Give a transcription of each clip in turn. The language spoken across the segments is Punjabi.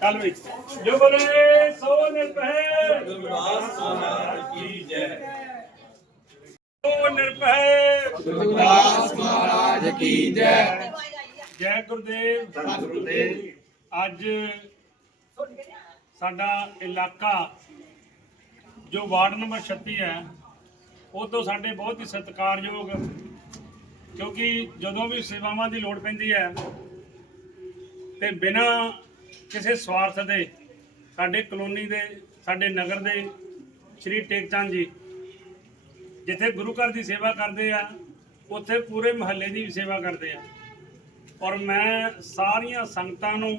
ਕੱਲ ਵਿੱਚ। ਜੋ ਬੋਲੇ ਸੋ ਨਿਰਭੈ। ਗੁਰਦਾਸ ਮਹਾਰਾਜ ਕੀ ਜੈ। ਸੋ ਨਿਰਭੈ। ਗੁਰਦਾਸ ਮਹਾਰਾਜ ਕੀ ਜੈ। ਜੈ ਗੁਰਦੇਵ। ਗੁਰਦੇਵ। ਅੱਜ ਸਾਡਾ ਇਲਾਕਾ ਜੋ ਵਾਰਡ ਨੰਬਰ 36 ਹੈ ਉਹ ਤੋਂ ਸਾਡੇ ਬਹੁਤ ਹੀ ਸਤਿਕਾਰਯੋਗ ਕਿਉਂਕਿ ਜਦੋਂ ਵੀ ਸੇਵਾਵਾਂ ਦੀ ਲੋੜ ਪੈਂਦੀ ਹੈ ਤੇ ਬਿਨਾਂ ਕਿਸੇ ਸਵਾਰਥ ਦੇ, ਸਾਡੇ ਕਲੋਨੀ ਦੇ, ਸਾਡੇ ਨਗਰ ਦੇ ਸ਼੍ਰੀ ਟੇਕਚੰਦ ਜੀ, ਜਿੱਥੇ ਗੁਰੂ ਘਰ ਦੀ ਸੇਵਾ ਕਰਦੇ ਆ, ਉੱਥੇ ਪੂਰੇ ਮਹੱਲੇ ਦੀ ਵੀ ਸੇਵਾ ਕਰਦੇ ਆ। ਔਰ ਮੈਂ ਸਾਰੀਆਂ ਸੰਗਤਾਂ ਨੂੰ,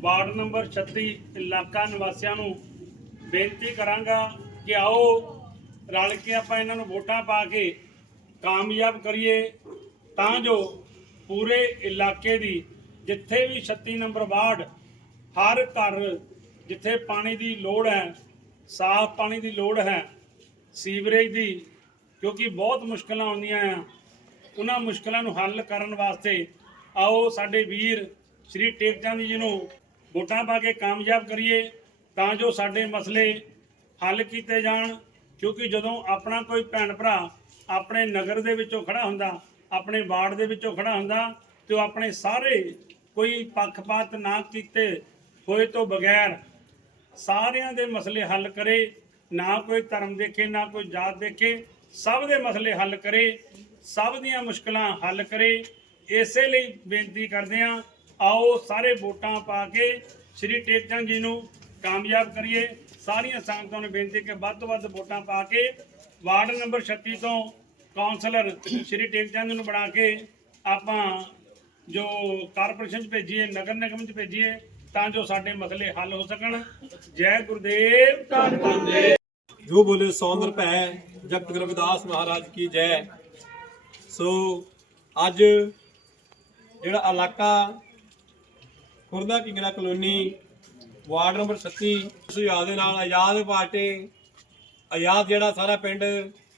ਵਾਰਡ ਨੰਬਰ 36 ਇਲਾਕਾ ਨਿਵਾਸੀਆਂ ਨੂੰ ਬੇਨਤੀ ਕਰਾਂਗਾ ਕਿ ਆਓ, ਰਲ ਕੇ ਆਪਾਂ ਇਹਨਾਂ ਨੂੰ ਵੋਟਾਂ ਪਾ ਕੇ ਕਾਮਯਾਬ ਕਰੀਏ, ਤਾਂ ਜੋ ਪੂਰੇ ਇਲਾਕੇ ਦੀ ਜਿੱਥੇ ਵੀ 36 ਨੰਬਰ ਵਾਰਡ, ਹਰ ਘਰ ਜਿੱਥੇ ਪਾਣੀ ਦੀ ਲੋੜ ਹੈ, ਸਾਫ਼ ਪਾਣੀ ਦੀ ਲੋੜ ਹੈ, ਸੀਵਰੇਜ ਦੀ, ਕਿਉਂਕਿ ਬਹੁਤ ਮੁਸ਼ਕਲਾਂ ਆਉਂਦੀਆਂ ਆ, ਉਹਨਾਂ ਮੁਸ਼ਕਲਾਂ ਨੂੰ ਹੱਲ ਕਰਨ ਵਾਸਤੇ ਆਓ ਸਾਡੇ ਵੀਰ ਸ਼੍ਰੀ ਟੇਕਚੰਦ ਜੀ ਨੂੰ ਵੋਟਾਂ ਪਾ ਕੇ ਕਾਮਯਾਬ ਕਰੀਏ, ਤਾਂ ਜੋ ਸਾਡੇ ਮਸਲੇ ਹੱਲ ਕੀਤੇ ਜਾਣ, ਕਿਉਂਕਿ ਜਦੋਂ ਆਪਣਾ ਕੋਈ ਭੈਣ ਭਰਾ ਆਪਣੇ ਨਗਰ ਦੇ ਵਿੱਚੋਂ ਖੜਾ ਹੁੰਦਾ, ਆਪਣੇ ਵਾਰਡ ਦੇ ਵਿੱਚੋਂ ਖੜਾ ਹੁੰਦਾ, ਤੇ ਉਹ ਆਪਣੇ ਸਾਰੇ ਕੋਈ ਪੱਖਪਾਤ ਨਾ ਕੀਤੇ ਹੋਏ ਤੋਂ ਬਗੈਰ ਸਾਰਿਆਂ ਦੇ ਮਸਲੇ ਹੱਲ ਕਰੇ, ਨਾ ਕੋਈ ਧਰਮ ਦੇਖੇ, ਨਾ ਕੋਈ ਜਾਤ ਦੇਖੇ, ਸਭ ਦੇ ਮਸਲੇ ਹੱਲ ਕਰੇ, ਸਭ ਦੀਆਂ ਮੁਸ਼ਕਲਾਂ ਹੱਲ ਕਰੇ। ਇਸੇ ਲਈ ਬੇਨਤੀ ਕਰਦੇ ਹਾਂ, ਆਓ ਸਾਰੇ ਵੋਟਾਂ ਪਾ ਕੇ ਸ਼੍ਰੀ ਟੇਕਚੰਦ ਜੀ ਨੂੰ ਕਾਮਯਾਬ ਕਰੀਏ। ਸਾਰੀਆਂ ਸੰਗਤਾਂ ਨੂੰ ਬੇਨਤੀ ਕਿ ਵੱਧ ਤੋਂ ਵੱਧ ਵੋਟਾਂ ਪਾ ਕੇ ਵਾਰਡ ਨੰਬਰ 36 ਤੋਂ ਕਾਉਂਸਲਰ ਸ਼੍ਰੀ ਟੇਕਚੰਦ ਨੂੰ ਬਣਾ ਕੇ ਆਪਾਂ ਜੋ ਕਾਰਪੋਰੇਸ਼ਨ ਚ ਭੇਜੀਏ, ਨਗਰ ਨਿਗਮ ਚ ਭੇਜੀਏ, ਤਾਂ ਜੋ ਸਾਡੇ ਮਸਲੇ ਹੱਲ ਹੋ ਸਕਣ। ਜੈ ਗੁਰਦੇਵ, ਧੰਨ ਧੰਨ। ਜੋ ਬੋਲੇ ਸੌਂਦਰ ਭੈ, ਜਗਤ ਗੁਰੂ ਰਵਿਦਾਸ ਮਹਾਰਾਜ ਕੀ ਜੈ। ਸੋ ਅੱਜ ਜਿਹੜਾ ਇਲਾਕਾ, ਖੁਰਦਾ ਕਿੰਗਰਾ ਕਲੋਨੀ, ਵਾਰਡ ਨੰਬਰ 36 ਸੁਝਾਅ ਦੇ ਨਾਲ ਆਜ਼ਾਦ ਪਾਰਟੀ, ਆਜ਼ਾਦ ਜਿਹੜਾ ਸਾਰਾ ਪਿੰਡ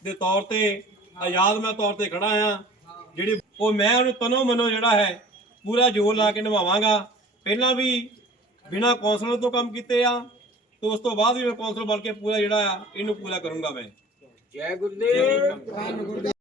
ਦੇ ਤੌਰ ਤੇ, ਆਜ਼ਾਦ ਮੈਂ ਤੌਰ ਤੇ ਖੜਾ ਆ ਜਿਹੜੀ ਉਹ ਮੈਂ ਉਹਨੂੰ ਤਨੋ ਮਨੋ ਜਿਹੜਾ ਹੈ, ਪੂਰਾ ਜੋਰ ਲਾ ਕੇ ਨਿਭਾਵਾਂਗਾ। ਪਹਿਲਾਂ ਵੀ ਬਿਨਾ ਕੌਂਸਲਰ ਤੋਂ ਕੰਮ ਕੀਤੇ ਆ, ਤੇ ਉਸ ਤੋਂ ਬਾਅਦ ਵੀ ਮੈਂ ਕੌਂਸਲਰ ਬਣ ਕੇ ਪੂਰਾ ਜਿਹੜਾ ਆ ਇਹਨੂੰ ਪੂਰਾ ਕਰੂੰਗਾ ਮੈਂ। ਜੈ ਗੁਰਦੇਵ।